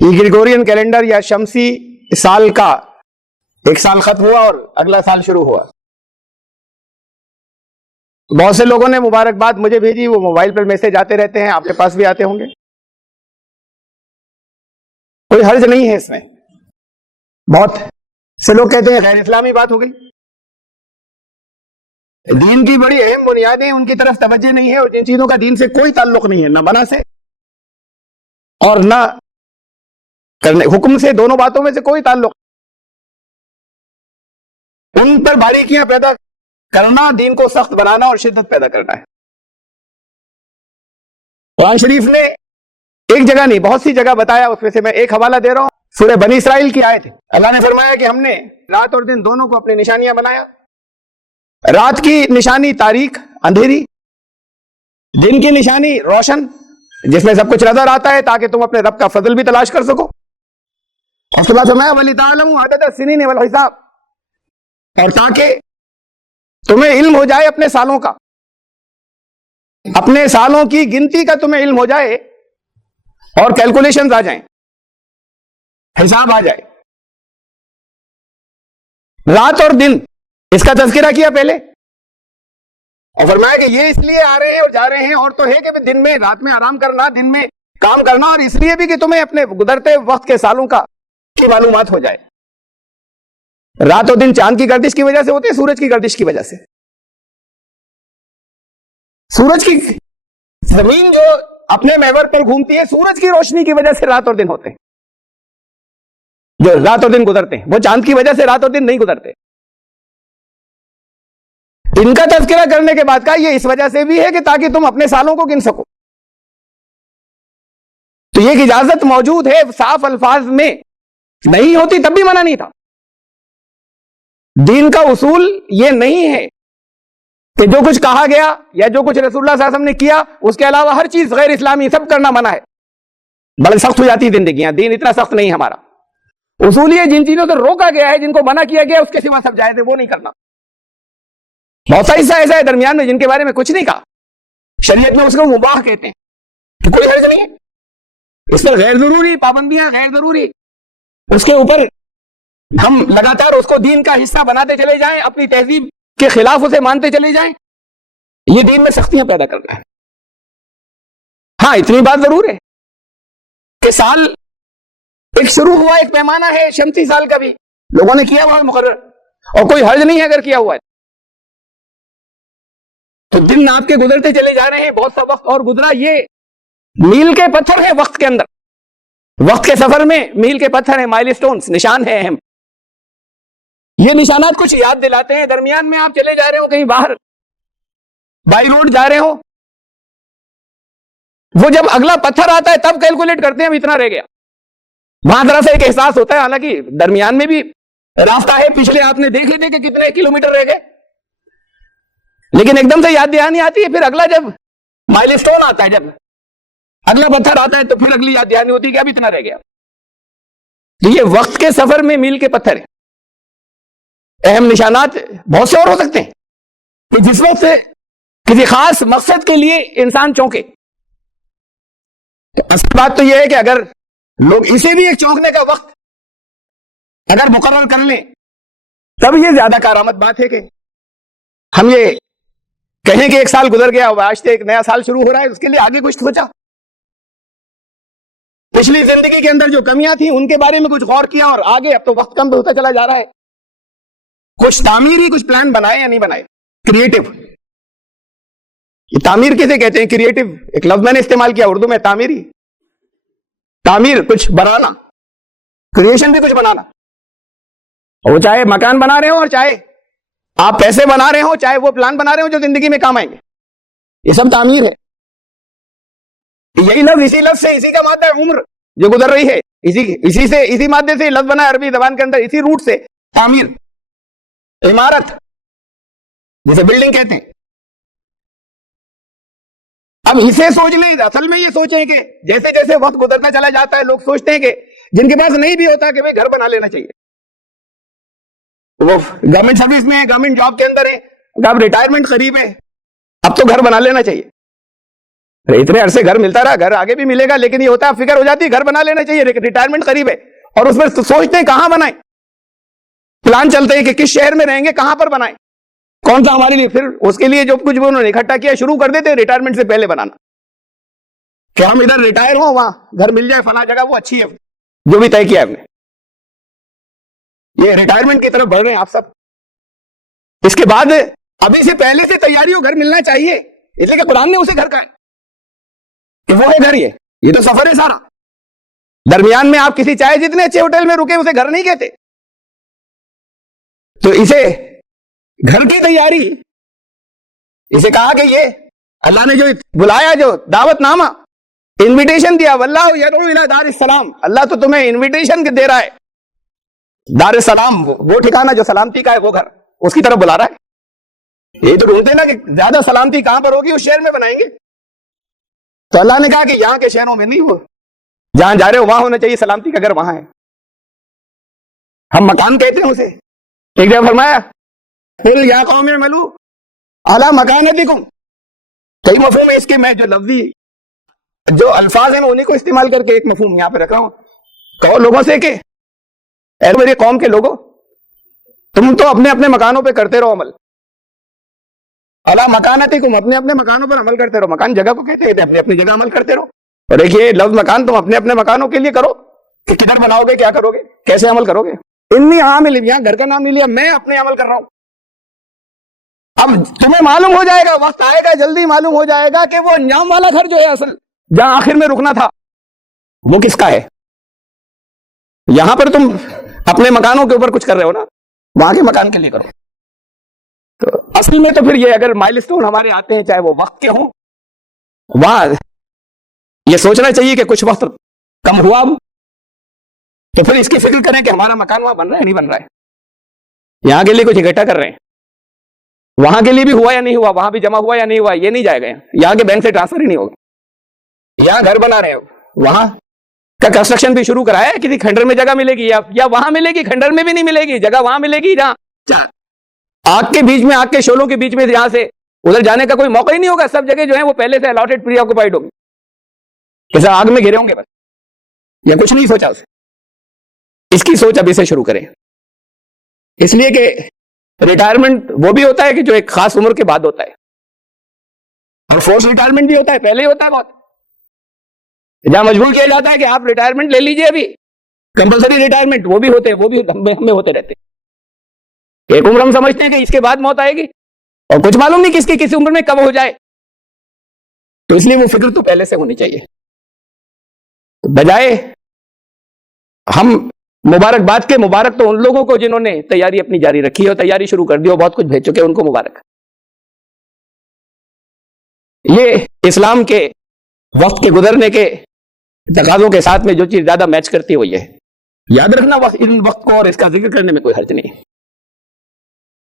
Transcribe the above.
یہ Gregorian calendar یا شمسی سال کا ایک سال ختم ہوا اور اگلا سال شروع ہوا. بہت سے لوگوں نے مبارکباد مجھے بھیجی، وہ موبائل پر میسج آتے رہتے ہیں، آپ کے پاس بھی آتے ہوں گے. کوئی حرج نہیں ہے اس میں. بہت سے لوگ کہتے ہیں غیر اسلامی بات ہو گئی. دین کی بڑی اہم بنیادیں ان کی طرف توجہ نہیں ہے، اور جن چیزوں کا دین سے کوئی تعلق نہیں ہے، نہ بنا سے اور نہ کرنے حکم سے، دونوں باتوں میں سے کوئی تعلق. ان پر باریکیاں پیدا کرنا دین کو سخت بنانا اور شدت پیدا کرنا ہے. قرآن شریف نے ایک جگہ نہیں بہت سی جگہ بتایا، اس میں سے میں ایک حوالہ دے رہا ہوں. سورہ بنی اسرائیل کی آیت ہے. اللہ نے فرمایا کہ ہم نے رات اور دن دونوں کو اپنی نشانیاں بنایا. رات کی نشانی تاریک اندھیری، دن کی نشانی روشن جس میں سب کچھ نظر آتا ہے تاکہ تم اپنے رب کا فضل بھی تلاش کر سکو. اس کے بعد فرمایا وَلِتَعْلَمُوا عَدَدَ السِّنِينَ وَالْحِسَابَ، اور تاکہ تمہیں علم ہو جائے اپنے سالوں کا، اپنے سالوں کی گنتی کا تمہیں علم ہو جائے اور کیلکولیشنز آ جائیں، حساب آ جائے. رات اور دن اس کا تذکرہ کیا پہلے، اور فرمایا کہ یہ اس لیے آ رہے ہیں اور جا رہے ہیں، اور تو ہے کہ دن میں رات میں آرام کرنا، دن میں کام کرنا، اور اس لیے بھی کہ تمہیں اپنے گزرتے وقت کے سالوں کی معلومات ہو جائے. رات اور دن چاند کی گردش کی وجہ سے ہوتے ہیں، سورج کی گردش کی وجہ سے. سورج کی زمین جو اپنے محور پر گھومتی ہے، سورج کی روشنی کی وجہ سے رات اور دن ہوتے ہیں. جو رات اور دن گزرتے ہیں وہ چاند کی وجہ سے رات اور دن نہیں گزرتے. ان کا تذکرہ کرنے کے بعد کا یہ اس وجہ سے بھی ہے کہ تاکہ تم اپنے سالوں کو گن سکو. تو یہ اجازت موجود ہے، صاف الفاظ میں نہیں ہوتی تب بھی منع نہیں تھا. دین کا اصول یہ نہیں ہے کہ جو کچھ کہا گیا یا جو کچھ رسول اللہ صلی اللہ علیہ وسلم نے کیا اس کے علاوہ ہر چیز غیر اسلامی سب کرنا منع ہے. بڑے سخت ہو جاتی زندگیاں. دین اتنا سخت نہیں ہمارا. اصول یہ جن چیزوں سے روکا گیا ہے، جن کو منع کیا گیا اس کے سوا سب جائز ہے، وہ نہیں کرنا. بہت سا حصہ ایسا ہے درمیان میں جن کے بارے میں کچھ نہیں کہا، شریعت میں اس کو مباح کہتے ہیں کہ کوئی حرج نہیں ہے. اس پر غیر ضروری پابندیاں، غیر ضروری اس کے اوپر ہم لگاتار اس کو دین کا حصہ بناتے چلے جائیں، اپنی تہذیب کے خلاف اسے مانتے چلے جائیں، یہ دین میں سختیاں پیدا کرنا ہے. ہاں اتنی بات ضرور ہے کہ سال ایک شروع ہوا، ایک پیمانہ ہے شمسی سال کا بھی لوگوں نے کیا ہوا ہے مقرر، اور کوئی حرج نہیں ہے اگر کیا ہوا ہے. تو دن آپ کے گزرتے چلے جا رہے ہیں، بہت سا وقت اور گزرا. یہ میل کے پتھر ہے وقت کے اندر، وقت کے سفر میں میل کے پتھر ہیں، مائل سٹونز، نشان ہے اہم. یہ نشانات کچھ یاد دلاتے ہیں. درمیان میں آپ چلے جا رہے ہو کہیں باہر، بائی روڈ جا رہے ہو، وہ جب اگلا پتھر آتا ہے تب کیلکولیٹ کرتے ہیں اب اتنا رہ گیا. وہاں ذرا سے ایک احساس ہوتا ہے، حالانکہ درمیان میں بھی راستہ ہے، پچھلے آپ نے دیکھ لیتے کہ کتنے کلومیٹر رہ گئے، لیکن ایک دم سے یاد دہانی آتی ہے. پھر اگلا جب مائل سٹون آتا ہے، جب اگلا پتھر آتا ہے تو پھر اگلی یاد دہانی ہوتی ہے کہ اب اتنا رہ گیا. تو یہ وقت کے سفر میں میل کے پتھر ہیں. اہم نشانات بہت سے اور ہو سکتے ہیں کہ جس وقت سے کسی خاص مقصد کے لیے انسان چونکے. اصل بات تو یہ ہے کہ اگر لوگ اسے بھی ایک چونکنے کا وقت اگر مقرر کر لیں تب یہ زیادہ کارآمد بات ہے کہ ہم یہ کہیں کہ ایک سال گزر گیا اور آج سے ایک نیا سال شروع ہو رہا ہے، اس کے لیے آگے کچھ سوچا، پچھلی زندگی کے اندر جو کمیاں تھیں ان کے بارے میں کچھ غور کیا، اور آگے اب تو وقت کم ہوتا چلا جا رہا ہے، کچھ تعمیری کچھ پلان بنائے یا نہیں بنائے. کریٹو، یہ تعمیر کسے کہتے ہیں؟ کریٹو ایک لفظ میں نے استعمال کیا اردو میں، تعمیری. تعمیر کچھ بنانا، کریشن بھی کچھ بنانا. وہ چاہے مکان بنا رہے ہو، اور چاہے آپ پیسے بنا رہے ہو، چاہے وہ پلان بنا رہے ہو جو زندگی میں کام آئیں گے، یہ سب تعمیر ہے. یہی لفظ اسی لفظ سے، اسی کا مادہ ہے عمر جو گزر رہی ہے، اسی مادے سے لفظ بنا ہے عربی زبان کے اندر، اسی روٹ سے تعمیر، عمارت جسے بلڈنگ کہتے ہیں. اب اسے سوچ لیں، اصل میں یہ سوچیں کہ جیسے جیسے وقت گزرتا چلا جاتا ہے لوگ سوچتے ہیں کہ جن کے پاس نہیں بھی ہوتا کہ گھر بنا لینا چاہیے، وہ گورنمنٹ سروس میں ہے، گورنمنٹ جاب کے اندر ہے، اب ریٹائرمنٹ قریب ہے، اب تو گھر بنا لینا چاہیے. اتنے عرصے گھر ملتا رہا, گھر آگے بھی ملے گا, لیکن یہ ہوتا ہے فکر ہو جاتی ہے گھر بنا لینا چاہیے, ریٹائرمنٹ قریب ہے, اور اس میں سوچتے ہیں کہاں بنائیں, پلان چلتے ہیں کہ کس شہر میں رہیں گے, کہاں پر بنائیں, کون سا ہمارے لیے, پھر اس کے لیے جو کچھ بھی انہوں نے اکٹھا کیا شروع کر دیتے ریٹائرمنٹ سے پہلے بنانا, کہ ہم ادھر ریٹائر ہوں, وہاں گھر مل جائے فلاں جگہ, وہ اچھی ہے جو بھی طے کیا ہم نے. یہ ریٹائرمنٹ کی طرف بڑھ رہے ہیں آپ سب. اس کے بعد ابھی سے پہلے سے تیاری ہو, گھر ملنا چاہیے, اس لیے کہ قرآن نے اسے گھر کہا کہ وہ ہے گھر. یہ تو سفر ہے سارا. درمیان میں آپ کسی چاہے جتنے اچھے ہوٹل میں رکے اسے گھر نہیں کہتے. تو اسے گھر کی تیاری, اسے کہا کہ یہ اللہ نے جو بلایا, جو دعوت نامہ, انویٹیشن دیا, واللہ یدعو الی دار السلام, اللہ تو تمہیں انویٹیشن دے رہا ہے, دار السلام وہ ٹھکانہ جو سلامتی کا ہے, وہ گھر اس کی طرف بلا رہا ہے. یہ تو ڈھونڈتے نا کہ زیادہ سلامتی کہاں پر ہوگی, اس شہر میں بنائیں گے. تو اللہ نے کہا کہ یہاں کے شہروں میں نہیں, وہ جہاں جا رہے ہو وہاں ہونا چاہیے سلامتی کا گھر, وہاں ہے. ہم مکان کہتے ہیں اسے. ایک جگہ فرمایا قل یا قوم اعملوا علی مکانتکم, کئی مفہوم ہے اس کے, میں جو لفظی جو الفاظ ہیں میں انہیں کو استعمال کر کے ایک مفہوم یہاں پہ رکھ رہا ہوں. کہو لوگوں سے کہ اے میری قوم کے لوگوں, تم تو اپنے اپنے مکانوں پہ کرتے رہو عمل, علی مکانتکم, اپنے اپنے مکانوں پر عمل کرتے رہو. مکان جگہ کو کہتے ہیں, اپنی اپنی جگہ عمل کرتے رہو. اور دیکھیے لفظ مکان تم اپنے اپنے مکانوں کے لیے کرو, کہ کدھر بناؤ گے, کیا کرو گے, کیسے عمل کرو گے. انی عامل, یہاں گھر کا نام نہیں لیا, میں اپنے عمل کر رہا ہوں. اب تمہیں معلوم ہو جائے گا, وقت آئے گا, جلدی معلوم ہو جائے گا کہ وہ انجام والا گھر جو ہے اصل, جہاں آخر میں رکنا تھا, وہ کس کا ہے. یہاں پر تم اپنے مکانوں کے اوپر کچھ کر رہے ہو نا, وہاں کے مکان کے لیے کرو. تو اصل میں تو پھر یہ اگر مائل سٹون ہمارے آتے ہیں, چاہے وہ وقت کے ہوں, وہاں یہ سوچنا چاہیے کہ کچھ وقت کم ہوا اب, تو پھر اس کی فکر کریں کہ ہمارا مکان وہاں بن رہا ہے نہیں بن رہا ہے. یہاں کے لیے کچھ اکٹھا کر رہے ہیں, وہاں کے لیے بھی ہوا یا نہیں ہوا, وہاں بھی جمع ہوا یا نہیں ہوا, یہ نہیں جائے گا. یہاں کے بینک سے ٹرانسفر ہی نہیں ہوگا. یہاں گھر بنا رہے ہو, وہاں کا کنسٹرکشن بھی شروع کرایا, کسی کھنڈر میں جگہ ملے گی یا وہاں ملے گی, کھنڈر میں بھی نہیں ملے گی جگہ, وہاں ملے گی جہاں آگ کے بیچ میں, آگ کے شولوں کے بیچ میں, یہاں سے ادھر جانے کا کوئی موقع ہی نہیں ہوگا. سب جگہ جو ہے وہ پہلے سے الاٹڈ پری آکوپائڈ ہوگی, جیسے آگ میں گھرے ہوں گے بس, یا کچھ نہیں سوچا اسے. اس کی سوچ ابھی سے شروع کریں, اس لیے کہ ریٹائرمنٹ وہ بھی ہوتا ہے کہ جو ایک خاص عمر کے بعد ہوتا ہے, اور فورس ریٹائرمنٹ بھی ہوتا ہے, پہلے ہی ہوتا ہے بہت, جہاں مجبور کیا جاتا ہے کہ آپ ریٹائرمنٹ لے لیجئے ابھی, کمپلسری ریٹائرمنٹ, وہ بھی ہوتے ہیں, وہ بھی ہمیں ہوتے رہتے ہیں. ایک عمر ہم سمجھتے ہیں کہ اس کے بعد موت آئے گی, اور کچھ معلوم نہیں کس کی کس عمر میں کب ہو جائے. تو اس لیے وہ فکر تو پہلے سے ہونی چاہیے. بجائے ہم مبارکباد کے, مبارک تو ان لوگوں کو جنہوں نے تیاری اپنی جاری رکھی ہے اور تیاری شروع کر دی اور بہت کچھ بھیج چکے, ان کو مبارک. یہ اسلام کے وقت کے گزرنے کے تقاضوں کے ساتھ میں جو چیز زیادہ میچ کرتی ہے وہ یہ ہے. یاد رکھنا وقت, ان وقت کو اور اس کا ذکر کرنے میں کوئی حرج نہیں ہے.